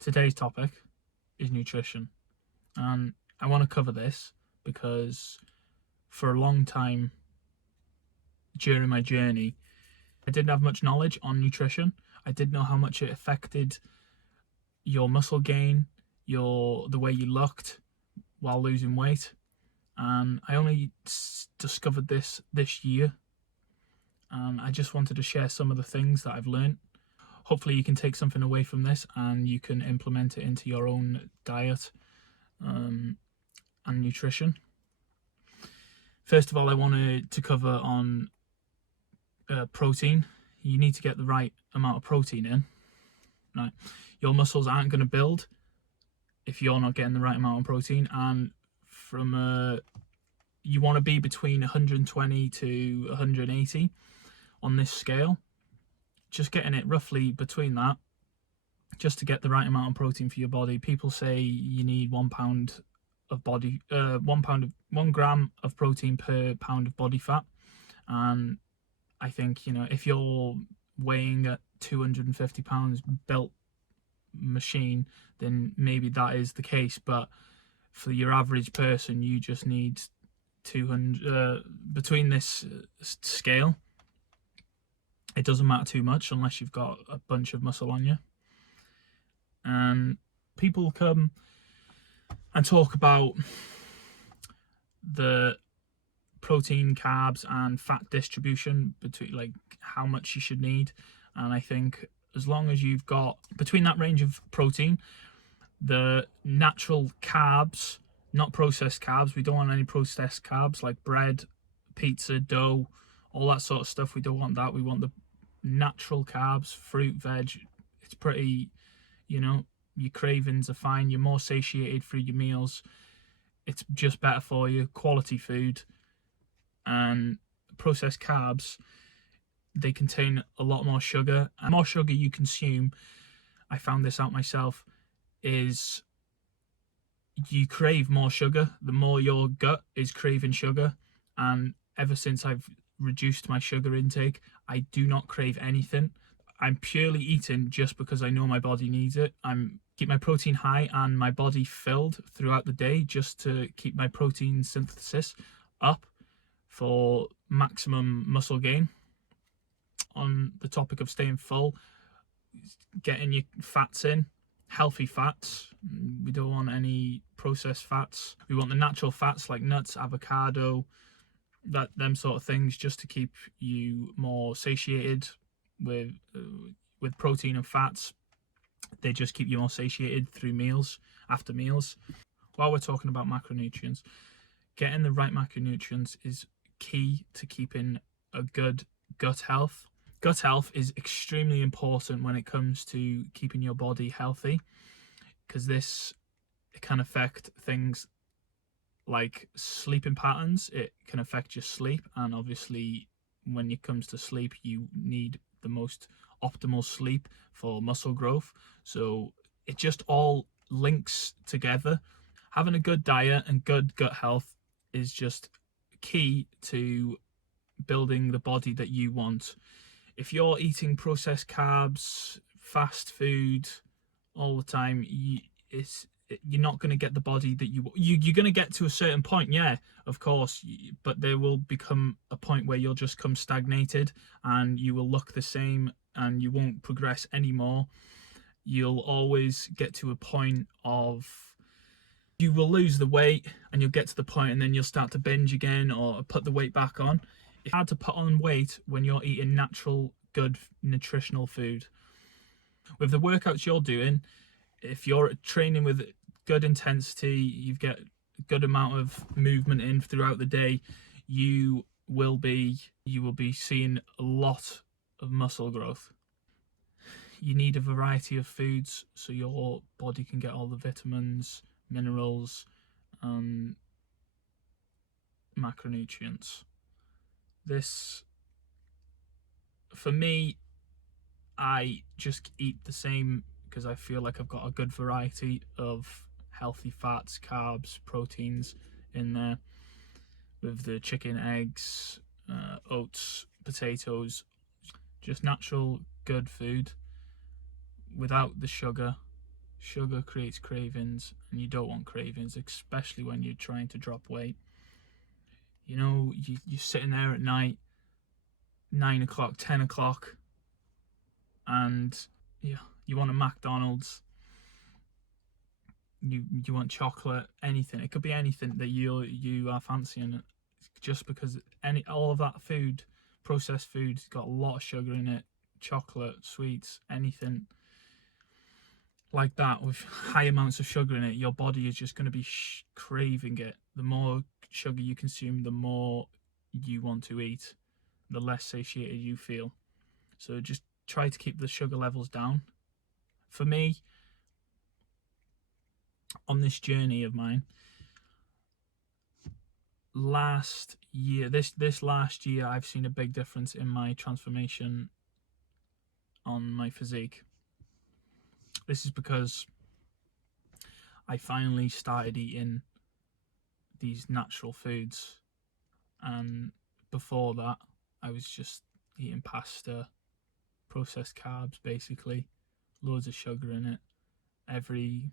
Today's topic is nutrition, and I want to cover this because for a long time during my journey, I didn't have much knowledge on nutrition. I didn't know how much it affected your muscle gain, the way you looked while losing weight, and I only discovered this year, and I just wanted to share some of the things that I've learned. Hopefully you can take something away from this and you can implement it into your own diet and nutrition. First of all, I wanted to cover on protein. You need to get the right amount of protein in. Right, your muscles aren't going to build if you're not getting the right amount of protein. And you want to be between 120 to 180 on this scale. Just getting it roughly between that, just to get the right amount of protein for your body. People say you need 1 pound of 1 gram of protein per pound of body fat, and I think, if you're weighing at 250 pounds built machine, then maybe that is the case, but for your average person, you just need 200 between this scale. It doesn't matter too much unless you've got a bunch of muscle on you. And people come and talk about the protein, carbs, and fat distribution between, like, how much you should need. And I think as long as you've got between that range of protein, the natural carbs, not processed carbs. We don't want any processed carbs like bread, pizza, dough, all that sort of stuff. We don't want that. We want the natural carbs, fruit, veg. It's pretty, your cravings are fine. You're more satiated through your meals. It's just better for you. Quality food. And processed carbs, they contain a lot more sugar. And the more sugar you consume, I found this out myself, is you crave more sugar. The more your gut is craving sugar. And ever since I've reduced my sugar intake, I do not crave anything. I'm purely eating just because I know my body needs it. I'm keep my protein high and my body filled throughout the day, just to keep my protein synthesis up for maximum muscle gain. On the topic of staying full, getting your fats in, healthy fats. We don't want any processed fats. We want the natural fats like nuts, avocado, them sort of things, just to keep you more satiated with protein and fats. They just keep you more satiated through meals, after meals. While we're talking about macronutrients, getting the right macronutrients is key to keeping a good gut health. Gut health is extremely important when it comes to keeping your body healthy, because it can affect things like sleeping patterns. It can affect your sleep, and obviously when it comes to sleep, you need the most optimal sleep for muscle growth. So it just all links together. Having a good diet and good gut health is just key to building the body that you want. If you're eating processed carbs, fast food all the time, you're not going to get the body that you're going to get to a certain point, yeah, of course, but there will become a point where you'll just come stagnated and you will look the same and you won't progress anymore. You'll always get to a point of you will lose the weight and you'll get to the point and then you'll start to binge again or put the weight back on. It's hard to put on weight when you're eating natural, good, nutritional food. With the workouts you're doing, if you're training with good intensity, you get a good amount of movement in throughout the day, you will be seeing a lot of muscle growth. You need a variety of foods so your body can get all the vitamins, minerals, and macronutrients. This, for me, I just eat the same because I feel like I've got a good variety of healthy fats, carbs, proteins in there, with the chicken, eggs, oats, potatoes, just natural, good food without the sugar, Sugar creates cravings, and you don't want cravings, especially when you're trying to drop weight. You know, you're sitting there at night, 9 o'clock, 10 o'clock, and you want a McDonald's, you want chocolate, anything. It could be anything that you are fancying, just because all of that food, processed food's got a lot of sugar in it, chocolate, sweets, anything like that with high amounts of sugar in it, your body is just going to be craving it. The more sugar you consume, the more you want to eat, the less satiated you feel. So just try to keep the sugar levels down. For me, on this journey of mine, this last year, I've seen a big difference in my transformation on my physique. This is because I finally started eating these natural foods, and before that I was just eating pasta, processed carbs, basically loads of sugar in it. Every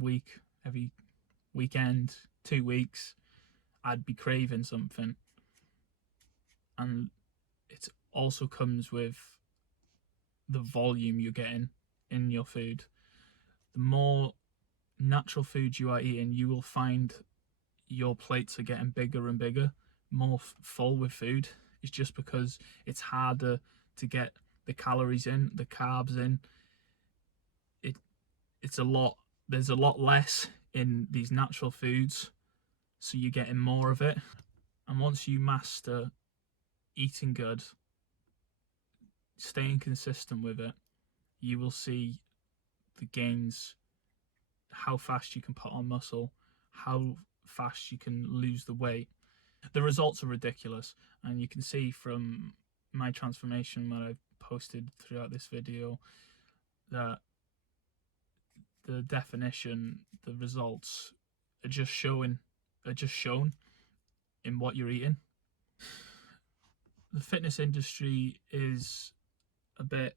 week, every weekend, 2 weeks, I'd be craving something. And it also comes with the volume you're getting in your food. The more natural foods you are eating, you will find your plates are getting bigger and bigger, more full with food. It's just because it's harder to get the calories in, the carbs in. It's a lot. There's a lot less in these natural foods, so you're getting more of it. And once you master eating good, staying consistent with it, you will see the gains, how fast you can put on muscle, how fast you can lose the weight. The results are ridiculous, and you can see from my transformation that I've posted throughout this video that the definition, the results are just shown in what you're eating. The fitness industry is a bit,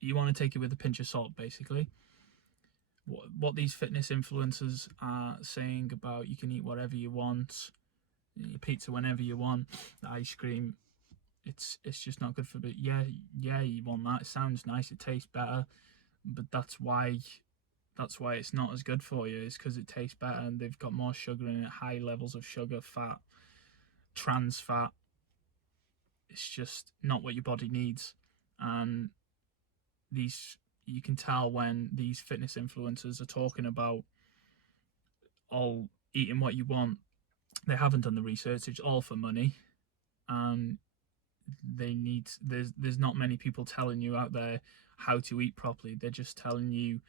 you want to take it with a pinch of salt, basically. What these fitness influencers are saying about you can eat whatever you want, your pizza whenever you want, the ice cream, it's just not good for you. Yeah, you want that. It sounds nice. It tastes better, but that's why it's not as good for you. Is because it tastes better and they've got more sugar in it, high levels of sugar, fat, trans fat. It's just not what your body needs, and you can tell when these fitness influencers are talking about all eating what you want. They haven't done the research. It's all for money, and there's not many people telling you out there how to eat properly. They're just telling you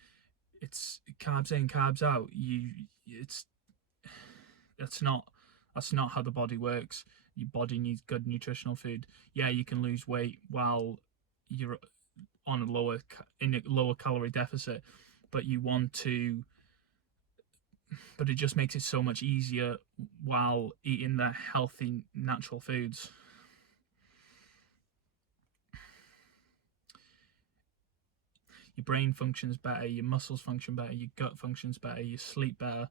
it's carbs in, carbs out. That's not how the body works. Your body needs good nutritional food. Yeah, you can lose weight while you're on a lower calorie deficit, but it just makes it so much easier while eating the healthy natural foods. Your brain functions better, your muscles function better, your gut functions better, you sleep better.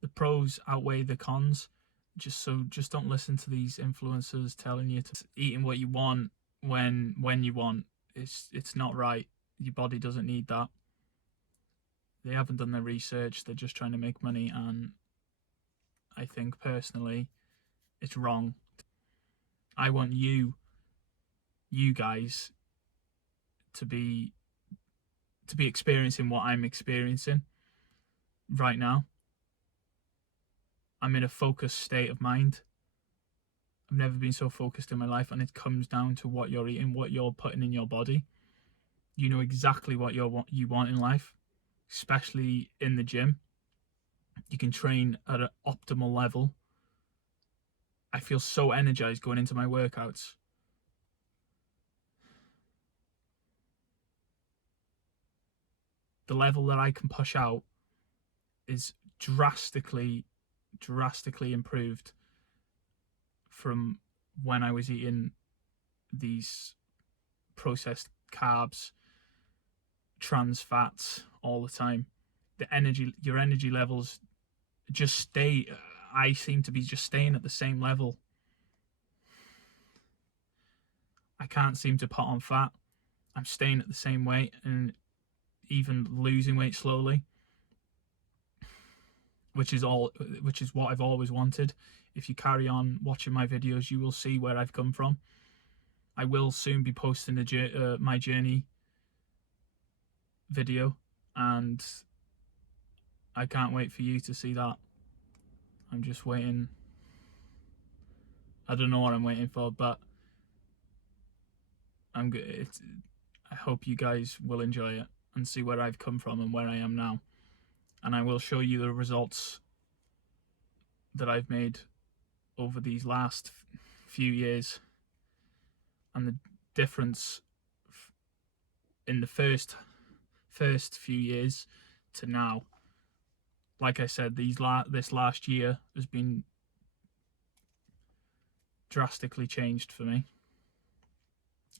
The pros outweigh the cons. Just don't listen to these influencers telling you to eating what you want when you want. It's not right. Your body doesn't need that. They haven't done their research. They're just trying to make money, and I think personally it's wrong. I want you guys to be experiencing what I'm experiencing right now. I'm in a focused state of mind. I've never been so focused in my life, and it comes down to what you're eating, what you're putting in your body. You know exactly what you want in life, especially in the gym. You can train at an optimal level. I feel so energized going into my workouts. The level that I can push out is drastically improved from when I was eating these processed carbs, trans fats all the time. Your energy levels just stay. I seem to be just staying at the same level. I can't seem to put on fat. I'm staying at the same weight and even losing weight slowly, which is what I've always wanted. If you carry on watching my videos, you will see where I've come from. I will soon be posting my journey video, and I can't wait for you to see that. I'm just waiting. I don't know what I'm waiting for, but I hope you guys will enjoy it and see where I've come from and where I am now. And I will show you the results that I've made over these last few years, and the difference in the first few years to now. Like I said, this last year has been drastically changed for me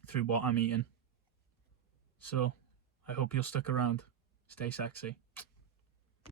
through what I'm eating. So I hope you'll stick around. Stay sexy.